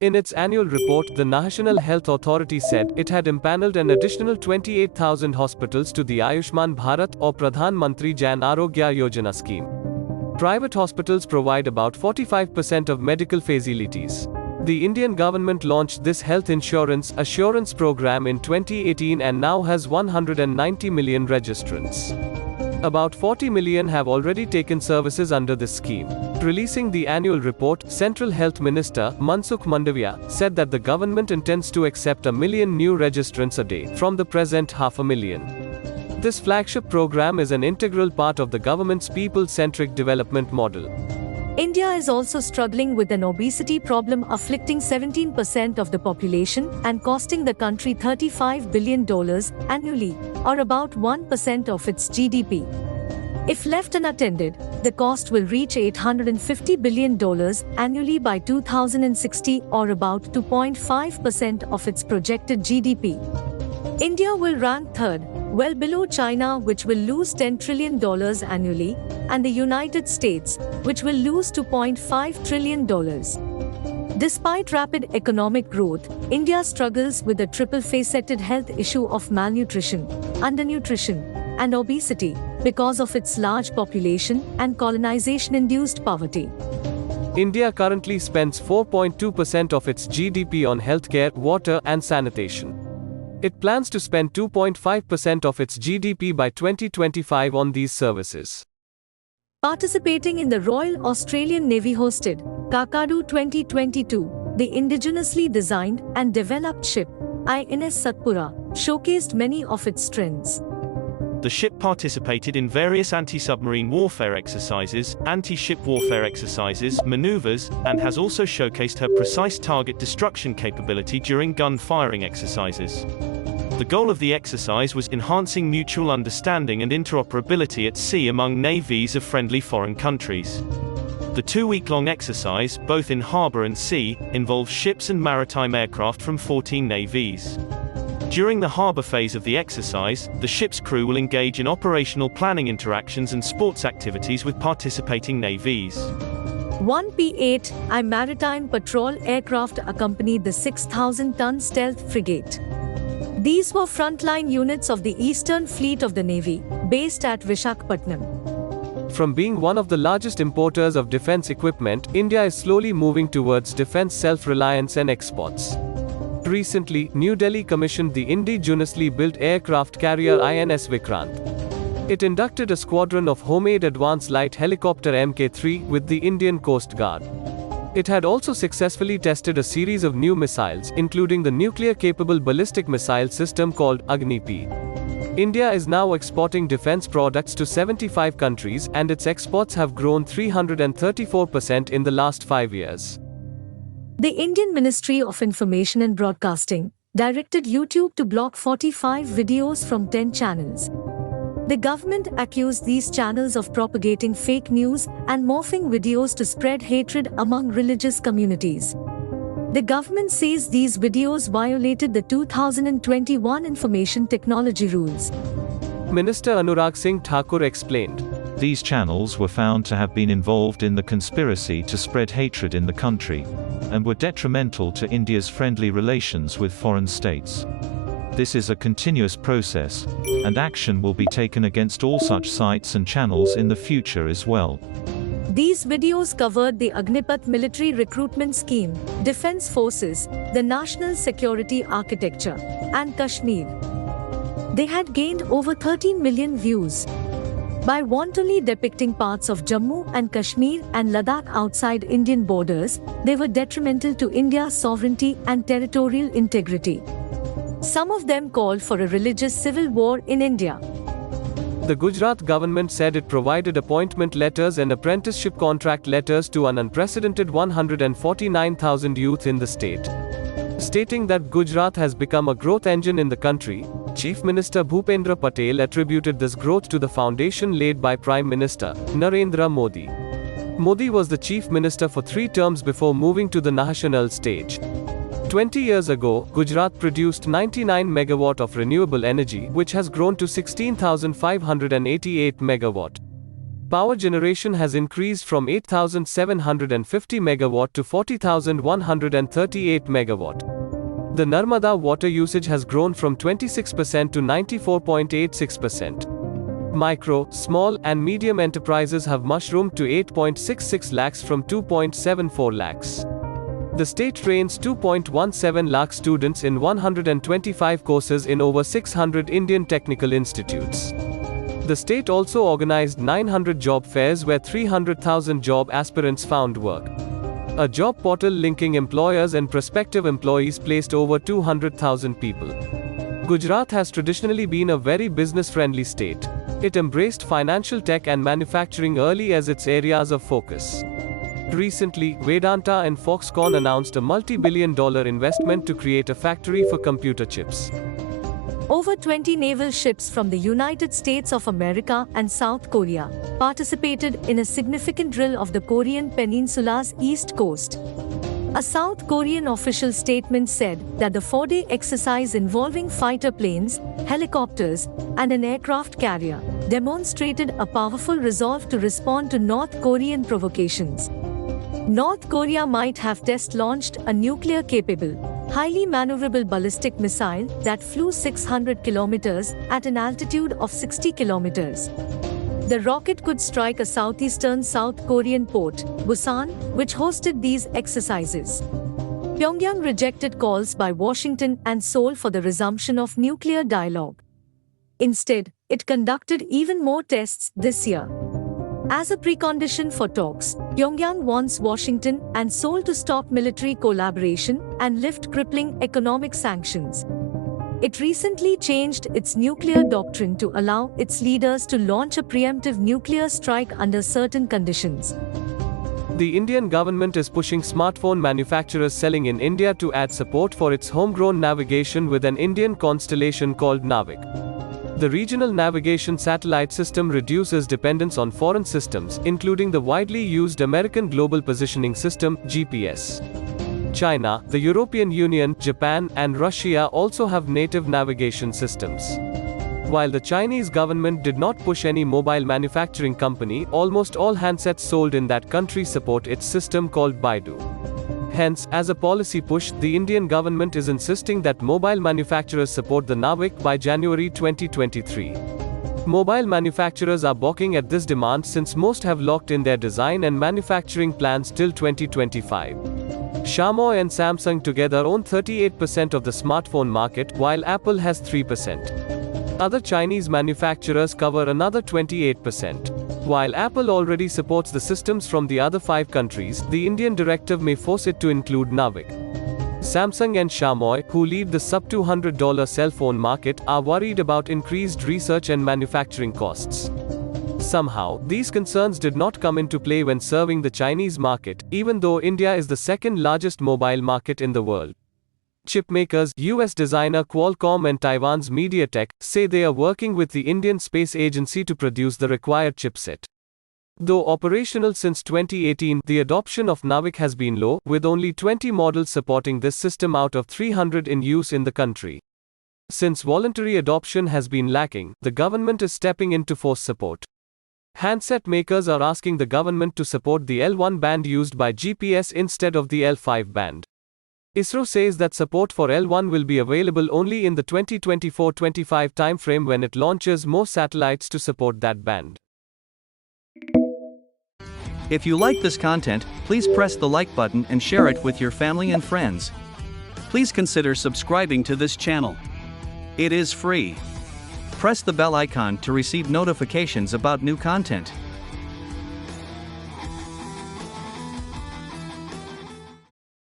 In its annual report, the National Health Authority said it had empanelled an additional 28,000 hospitals to the AyushmanBharat or Pradhan Mantri Jan Aarogya Yojana scheme. Private hospitals provide about 45% of medical facilities. The Indian government launched this health insurance assurance program in 2018 and now has 190 million registrants. About 40 million have already taken services under this scheme. Releasing the annual report, Central Health Minister Mansukh Mandavia said that the government intends to accept 1 million new registrants a day from the present 500,000. This flagship program is an integral part of the government's people-centric development model. India is also struggling with an obesity problem afflicting 17% of the population and costing the country $35 billion annually, or about 1% of its GDP. If left unattended, the cost will reach $850 billion annually by 2060, or about 2.5% of its projected GDP. India will rank third, well below China, which will lose $10 trillion annually, and the United States, which will lose $2.5 trillion. Despite rapid economic growth, India struggles with the triple-faceted health issue of malnutrition, undernutrition, and obesity because of its large population and colonization-induced poverty. India currently spends 4.2% of its GDP on healthcare, water, and sanitation. It plans to spend 2.5% of its GDP by 2025 on these services. Participating in the Royal Australian Navy-hosted Kakadu 2022, the indigenously designed and developed ship, INS Satpura, showcased many of its strengths. The ship participated in various anti-submarine warfare exercises, anti-ship warfare exercises, maneuvers, and has also showcased her precise target destruction capability during gun firing exercises. The goal of the exercise was enhancing mutual understanding and interoperability at sea among navies of friendly foreign countries. The 2-week-long exercise, both in harbour and sea, involves ships and maritime aircraft from 14 navies. During the harbour phase of the exercise, the ship's crew will engage in operational planning interactions and sports activities with participating navies. 1 P-8I maritime patrol aircraft accompanied the 6,000-ton stealth frigate. These were frontline units of the Eastern Fleet of the Navy, based at Visakhapatnam. From being one of the largest importers of defense equipment, India is slowly moving towards defense self-reliance and exports. Recently, New Delhi commissioned the indigenously built aircraft carrier INS Vikrant. It inducted a squadron of homemade advanced light helicopter Mk-3 with the Indian Coast Guard. It had also successfully tested a series of new missiles, including the nuclear-capable ballistic missile system called Agni-P. India is now exporting defense products to 75 countries, and its exports have grown 334% in the last 5 years. The Indian Ministry of Information and Broadcasting directed YouTube to block 45 videos from 10 channels. The government accused these channels of propagating fake news and morphing videos to spread hatred among religious communities. The government says these videos violated the 2021 information technology rules. Minister Anurag Singh Thakur explained, "These channels were found to have been involved in the conspiracy to spread hatred in the country, and were detrimental to India's friendly relations with foreign states. This is a continuous process, and action will be taken against all such sites and channels in the future as well." These videos covered the Agnipath military recruitment scheme, defense forces, the national security architecture, and Kashmir. They had gained over 13 million views. By wantonly depicting parts of Jammu and Kashmir and Ladakh outside Indian borders, they were detrimental to India's sovereignty and territorial integrity. Some of them called for a religious civil war in India. The Gujarat government said it provided appointment letters and apprenticeship contract letters to an unprecedented 149,000 youth in the state. Stating that Gujarat has become a growth engine in the country, Chief Minister Bhupendra Patel attributed this growth to the foundation laid by Prime Minister Narendra Modi. Modi was the Chief Minister for 3 terms before moving to the national stage. 20 years ago, Gujarat produced 99 megawatt of renewable energy, which has grown to 16,588 megawatt. Power generation has increased from 8,750 megawatt to 40,138 megawatt. The Narmada water usage has grown from 26% to 94.86%. Micro, small, and medium enterprises have mushroomed to 8.66 lakhs from 2.74 lakhs. The state trains 2.17 lakh students in 125 courses in over 600 Indian technical institutes. The state also organized 900 job fairs where 300,000 job aspirants found work. A job portal linking employers and prospective employees placed over 200,000 people. Gujarat has traditionally been a very business-friendly state. It embraced financial tech and manufacturing early as its areas of focus. Recently, Vedanta and Foxconn announced a multi-billion-dollar investment to create a factory for computer chips. Over 20 naval ships from the United States of America and South Korea participated in a significant drill of the Korean Peninsula's east coast. A South Korean official statement said that the four-day exercise involving fighter planes, helicopters, and an aircraft carrier demonstrated a powerful resolve to respond to North Korean provocations. North Korea might have test-launched a nuclear-capable, highly maneuverable ballistic missile that flew 600 kilometers at an altitude of 60 kilometers. The rocket could strike a southeastern South Korean port, Busan, which hosted these exercises. Pyongyang rejected calls by Washington and Seoul for the resumption of nuclear dialogue. Instead, it conducted even more tests this year. As a precondition for talks, Pyongyang wants Washington and Seoul to stop military collaboration and lift crippling economic sanctions. It recently changed its nuclear doctrine to allow its leaders to launch a preemptive nuclear strike under certain conditions. The Indian government is pushing smartphone manufacturers selling in India to add support for its homegrown navigation with an Indian constellation called NavIC. The regional navigation satellite system reduces dependence on foreign systems, including the widely used American Global Positioning System (GPS). China, the European Union, Japan, and Russia also have native navigation systems. While the Chinese government did not push any mobile manufacturing company, almost all handsets sold in that country support its system called Baidu. Hence, as a policy push, the Indian government is insisting that mobile manufacturers support the NavIC by January 2023. Mobile manufacturers are balking at this demand since most have locked in their design and manufacturing plans till 2025. Xiaomi and Samsung together own 38% of the smartphone market, while Apple has 3%. Other Chinese manufacturers cover another 28%. While Apple already supports the systems from the other 5 countries, the Indian directive may force it to include NavIC. Samsung and Xiaomi, who lead the sub-$200 cell phone market, are worried about increased research and manufacturing costs. Somehow, these concerns did not come into play when serving the Chinese market, even though India is the second largest mobile market in the world. Chipmakers, US designer Qualcomm and Taiwan's MediaTek, say they are working with the Indian Space Agency to produce the required chipset. Though operational since 2018, the adoption of NavIC has been low, with only 20 models supporting this system out of 300 in use in the country. Since voluntary adoption has been lacking, the government is stepping in to force support. Handset makers are asking the government to support the L1 band used by GPS instead of the L5 band. ISRO says that support for L1 will be available only in the 2024-25 timeframe when it launches more satellites to support that band. If you like this content, please press the like button and share it with your family and friends. Please consider subscribing to this channel. It is free. Press the bell icon to receive notifications about new content.